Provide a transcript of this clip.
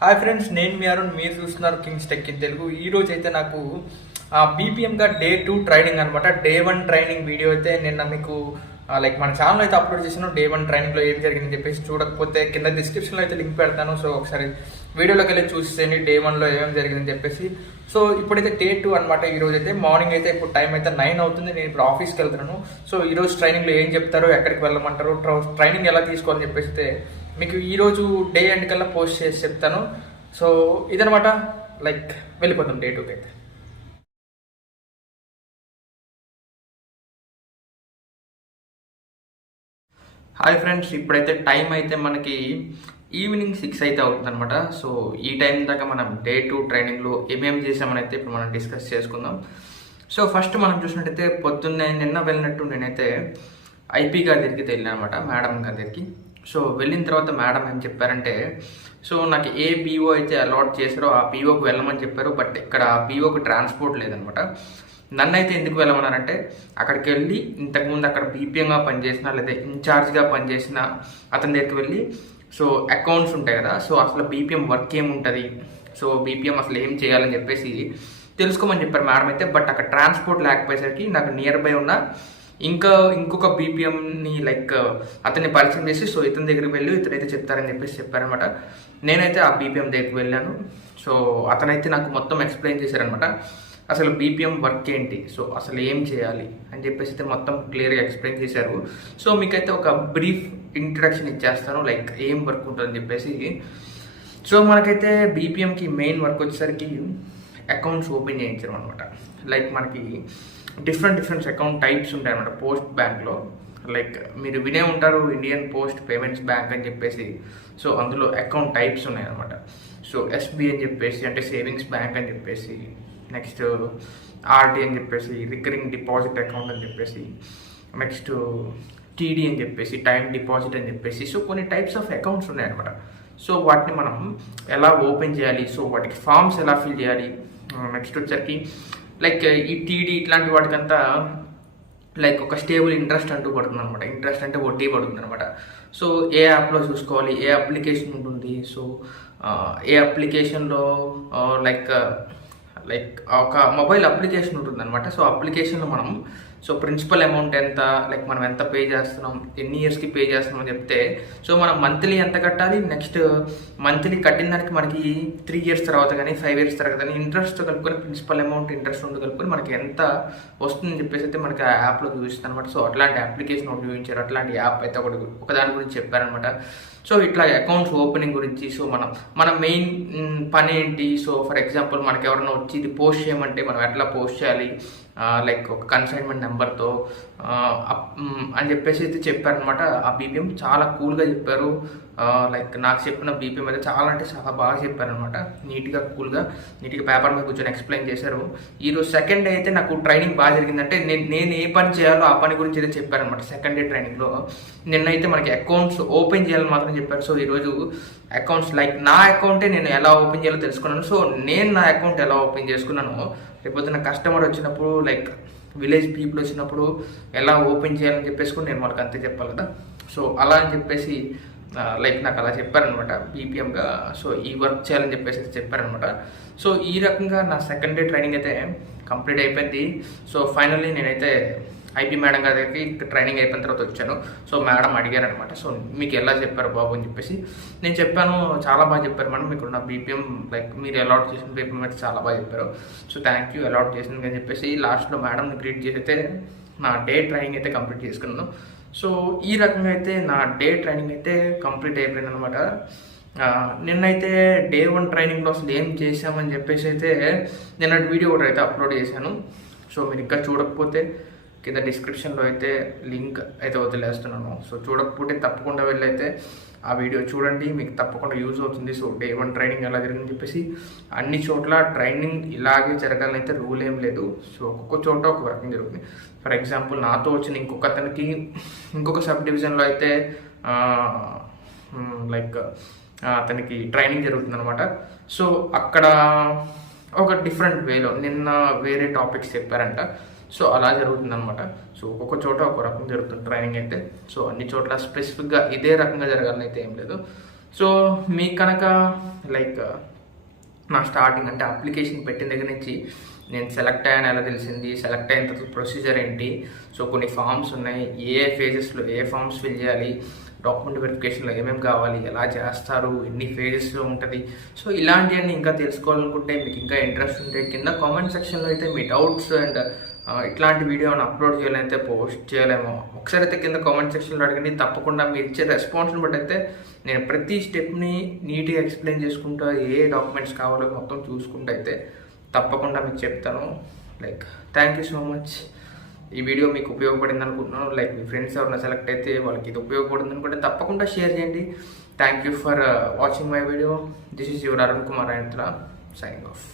Hi friends, నేను మీ అరుణ్. మీరు చూస్తున్నారు కింగ్స్ టెక్ ఇన్ తెలుగు. ఈ రోజు అయితే నాకు బీపీఎంగా డే 2 ట్రైనింగ్ అనమాట. డే 1 ట్రైనింగ్ వీడియో అయితే నిన్న మీకు లైక్ మన ఛానల్ అయితే అప్లోడ్ చేసాను. డే 1 ట్రైనింగ్లో ఏం జరిగిందని చెప్పేసి చూడకపోతే కింద డిస్క్రిప్షన్లో అయితే లింక్ పెడతాను. సో ఒకసారి వీడియోలోకి వెళ్ళి చూసేయండి డే 1లో ఏమేమి జరిగిందని చెప్పేసి. సో ఇప్పుడైతే డే 2 అనమాట. ఈ రోజు అయితే మార్నింగ్ అయితే ఇప్పుడు టైం అయితే 9 అవుతుంది. నేను ఇప్పుడు ఆఫీస్కి వెళ్తున్నాను. సో ఈ రోజు ట్రైనింగ్లో ఏం చెప్తారో, ఎక్కడికి వెళ్ళమంటారు, ట్రైనింగ్ ఎలా తీసుకోవాలని చెప్పేసి అయితే మీకు ఈరోజు డే ఎండ్ కల్లా పోస్ట్ చేసి చెప్తాను. సో ఇదనమాట. లైక్ వెళ్ళిపోతాం డే 2కి అయితే. హాయ్ ఫ్రెండ్స్, ఇప్పుడైతే టైం అయితే మనకి ఈవినింగ్ 6 అయితే అవుతుంది అనమాట. సో ఈ టైం దాకా మనం డే 2 ట్రైనింగ్లో ఏమేమి చేసామని అయితే ఇప్పుడు మనం డిస్కస్ చేసుకుందాం. సో ఫస్ట్ మనం చూసినట్టయితే పొద్దున్నే నిన్న వెళ్ళినట్టు నేనైతే ఐపీ గారి దగ్గరికి వెళ్ళాను అనమాట, మేడం గారి దగ్గరికి. సో వెళ్ళిన తర్వాత మేడం ఏం చెప్పారంటే, సో నాకు ఏ పీఓ అయితే అలాట్ చేశారో ఆ పీఓకి వెళ్ళమని చెప్పారు. బట్ ఇక్కడ ఆ పీఓకి ట్రాన్స్పోర్ట్ లేదనమాట. నన్ను అయితే ఎందుకు వెళ్ళమన్నారంటే, అక్కడికి వెళ్ళి ఇంతకుముందు అక్కడ బీపీఎంగా పనిచేసిన లేదా ఇన్ఛార్జ్గా పనిచేసిన అతని దగ్గరికి వెళ్ళి, సో అకౌంట్స్ ఉంటాయి కదా, సో అసలు బీపీఎం వర్క్ ఏముంటుంది, సో బీపీఎం అసలు ఏం చేయాలని చెప్పేసి తెలుసుకోమని చెప్పారు మేడం అయితే. బట్ అక్కడ ట్రాన్స్పోర్ట్ లేకపోయేసరికి నాకు నియర్ బై ఉన్న ఇంకొక బీపీఎంని లైక్ అతన్ని పరిచయం చేసి, సో ఇతని దగ్గరికి వెళ్ళి ఇతనైతే చెప్తారని చెప్పేసి చెప్పారనమాట. నేనైతే ఆ బీపీఎం దగ్గరికి వెళ్ళాను. సో అతనైతే నాకు మొత్తం ఎక్స్ప్లెయిన్ చేశారనమాట. అసలు బీపీఎం వర్క్ ఏంటి, సో అసలు ఏం చేయాలి అని చెప్పేసి అయితే మొత్తం క్లియర్గా ఎక్స్ప్లెయిన్ చేశారు. సో మీకైతే ఒక బ్రీఫ్ ఇంట్రడక్షన్ ఇచ్చేస్తాను, లైక్ ఏం వర్క్ ఉంటుందని చెప్పేసి. సో మనకైతే బీపీఎంకి మెయిన్ వర్క్ వచ్చేసరికి అకౌంట్స్ ఓపెన్ చేయించడం అనమాట. లైక్ మనకి డిఫరెంట్ అకౌంట్ టైప్స్ ఉంటాయి అనమాట పోస్ట్ బ్యాంక్లో. లైక్ మీరు వినే ఉంటారు ఇండియన్ పోస్ట్ పేమెంట్స్ బ్యాంక్ అని చెప్పేసి. సో అందులో అకౌంట్ టైప్స్ ఉన్నాయి అనమాట. సో ఎస్బీ అని చెప్పేసి అంటే సేవింగ్స్ బ్యాంక్ అని చెప్పేసి, నెక్స్ట్ ఆర్డి అని చెప్పేసి రికరింగ్ డిపాజిట్ అకౌంట్ అని చెప్పేసి, నెక్స్ట్ టీడీ అని చెప్పేసి టైం డిపాజిట్ అని చెప్పేసి. సో కొన్ని టైప్స్ ఆఫ్ అకౌంట్స్ ఉన్నాయన్నమాట. సో వాటిని మనం ఎలా ఓపెన్ చేయాలి, సో వాటికి ఫామ్స్ ఎలా ఫిల్ చేయాలి, నెక్స్ట్ వచ్చరికి లైక్ ఈ టీడీ ఇట్లాంటి వాటికంతా లైక్ ఒక స్టేబుల్ ఇంట్రెస్ట్ అంటూ పడుతుంది అనమాట. ఇంట్రెస్ట్ అంటే వడ్డీ పడుతుంది అనమాట. సో ఏ యాప్లో చూసుకోవాలి, ఏ అప్లికేషన్ ఉంటుంది, సో ఏ అప్లికేషన్లో లైక్ ఒక మొబైల్ అప్లికేషన్ ఉంటుంది అనమాట. సో అప్లికేషన్లో మనం సో ప్రిన్సిపల్ అమౌంట్ ఎంత, లైక్ మనం ఎంత పే చేస్తున్నాం, ఎన్ని ఇయర్స్కి పే చేస్తున్నాం అని చెప్తే, సో మనం మంత్లీ ఎంత కట్టాలి, నెక్స్ట్ మంత్లీ కట్టిన దానికి మనకి 3 years తర్వాత కానీ 5 years తర్వాత కానీ ఇంట్రెస్ట్ కలుపుకొని ప్రిన్సిపల్ అమౌంట్ ఇంట్రెస్ట్ ఉండి కలుపుకొని మనకి ఎంత వస్తుందని చెప్పేసి అయితే మనకి ఆ యాప్లో చూపిస్తుంది అనమాట. సో అట్లాంటి అప్లికేషన్ ఒకటి చూపించారు, అట్లాంటి యాప్ అయితే ఒక దాని గురించి చెప్పారనమాట. సో ఇట్లా అకౌంట్స్ ఓపెనింగ్ గురించి, సో మన మెయిన్ పని ఏంటి, సో ఫర్ ఎగ్జాంపుల్ మనకి ఎవరైనా వచ్చి ఇది పోస్ట్ చేయమంటే మనం ఎట్లా పోస్ట్ చేయాలి, లైక్ ఒక కన్సైన్మెంట్ నెంబర్తో అని చెప్పేసి అయితే చెప్పారనమాట. ఆ బీపీఎం చాలా కూల్గా చెప్పారు. లైక్ నాకు చెప్పిన బీపీఎం అయితే చాలా అంటే చాలా బాగా చెప్పారనమాట. నీట్గా కూల్గా పేపర్ మీద కూర్చొని ఎక్స్ప్లెయిన్ చేశారు. ఈరోజు సెకండ్ డే అయితే నాకు ట్రైనింగ్ బాగా జరిగిందంటే నేను ఏ పని చేయాలో ఆ పని గురించి అయితే చెప్పారనమాట సెకండ్ డే ట్రైనింగ్లో. నిన్నైతే మనకి అకౌంట్స్ ఓపెన్ చేయాలని మాత్రం చెప్పారు. సో ఈరోజు అకౌంట్స్ లైక్ నా అకౌంటే నేను ఎలా ఓపెన్ చేయాలో తెలుసుకున్నాను. సో నేను నా అకౌంట్ ఎలా ఓపెన్ చేసుకున్నాను, రేపొద్దున కస్టమర్ వచ్చినప్పుడు లైక్ విలేజ్ పీపుల్ వచ్చినప్పుడు ఎలా ఓపెన్ చేయాలని చెప్పేసి కూడా నేను వాళ్ళకి అంతే చెప్పాలి కదా. సో అలా అని చెప్పేసి లైక్ నాకు అలా చెప్పారనమాట బీపీఎంగా. సో ఈ వర్క్ చేయాలని చెప్పేసి చెప్పారనమాట. సో ఈ రకంగా నా సెకండ్ డే ట్రైనింగ్ అయితే కంప్లీట్ అయిపోయింది. సో ఫైనల్లీ నేనైతే ఐపీ మేడం గారికి ట్రైనింగ్ అయిపోయిన తర్వాత వచ్చాను. సో మేడం అడిగారనమాట, సో మీకు ఎలా చెప్పారు బాబు అని చెప్పేసి. నేను చెప్పాను, చాలా బాగా చెప్పారు మేడం, మీకు నా బీపీఎం లైక్ మీరు అలాట్ చేసిన బీపీఎం అయితే చాలా బాగా చెప్పారు, సో థ్యాంక్ యూ అలాట్ చేసింది అని చెప్పేసి లాస్ట్లో మేడంని గ్రీట్ చేసి అయితే నా డే ట్రైనింగ్ అయితే కంప్లీట్ చేసుకున్నాను. సో ఈ రకంగా అయితే నా డే ట్రైనింగ్ అయితే కంప్లీట్ అయిపోయింది అనమాట. నిన్నైతే డే 1 ట్రైనింగ్లో అసలు ఏం చేసామని చెప్పేసి అయితే నిన్న వీడియో కూడా అయితే అప్లోడ్ చేశాను. సో మీరు ఇంకా చూడకపోతే కింద డిస్క్రిప్షన్లో అయితే లింక్ అయితే వదిలేస్తున్నాను. సో చూడకపోతే తప్పకుండా వెళ్ళైతే ఆ వీడియో చూడండి, మీకు తప్పకుండా యూజ్ అవుతుంది. సో డే 1 ట్రైనింగ్ ఎలా జరిగిందని చెప్పేసి అన్ని చోట్ల ట్రైనింగ్ ఇలాగే జరగాలని అయితే రూల్ ఏం లేదు. సో ఒక్కొక్క చోట ఒక రకం జరుగుతుంది. ఫర్ ఎగ్జాంపుల్ నాతో వచ్చిన ఇంకొక అతనికి ఇంకొక సబ్ డివిజన్లో అయితే లైక్ అతనికి ట్రైనింగ్ జరుగుతుంది అనమాట. సో అక్కడ ఒక డిఫరెంట్ వేలో నిన్న వేరే టాపిక్స్ చెప్పారంట. సో అలా జరుగుతుందన్నమాట. సో ఒక్కొక్క చోట ఒక రకం జరుగుతుంది ట్రైనింగ్ అయితే. సో అన్ని చోట్ల స్పెసిఫిక్గా ఇదే రకంగా జరగాలని అయితే ఏం లేదు. సో మీకు కనుక లైక్ నా స్టార్టింగ్ అంటే అప్లికేషన్ పెట్టిన దగ్గర నుంచి నేను సెలెక్ట్ అయ్యాను ఎలా తెలిసింది, సెలెక్ట్ అయిన తర్వాత ప్రొసీజర్ ఏంటి, సో కొన్ని ఫామ్స్ ఉన్నాయి, ఏ ఫేజెస్లో ఏ ఫామ్స్ ఫిల్ చేయాలి, డాక్యుమెంట్ వెరిఫికేషన్లో ఏమేమి కావాలి, ఎలా చేస్తారు, ఎన్ని ఫేజెస్లో ఉంటుంది, సో ఇలాంటివన్నీ ఇంకా తెలుసుకోవాలనుకుంటే మీకు ఇంకా ఇంట్రెస్ట్ ఉంటే కింద కామెంట్ సెక్షన్లో అయితే మీ డౌట్స్ అండ్ ఇట్లాంటి వీడియోని అప్లోడ్ చేయాలైతే పోస్ట్ చేయలేమో ఒకసారి అయితే కింద కామెంట్ సెక్షన్లో అడగండి. తప్పకుండా మీరు ఇచ్చే రెస్పాన్స్ని బట్టి అయితే నేను ప్రతి స్టెప్ని నీట్గా ఎక్స్ప్లెయిన్ చేసుకుంటూ ఏ డాక్యుమెంట్స్ కావాలో మొత్తం చూసుకుంటూ అయితే తప్పకుండా మీకు చెప్తాను. Like thank you so much. ఈ వీడియో మీకు ఉపయోగపడింది అనుకుంటున్నాను. లైక్ మీ ఫ్రెండ్స్ ఎవరైనా సెలెక్ట్ అయితే వాళ్ళకి ఇది ఉపయోగపడుతుంది అనుకుంటే తప్పకుండా షేర్ చేయండి. Thank you for watching my video. This is your Arun Kumar Ayantra signing of.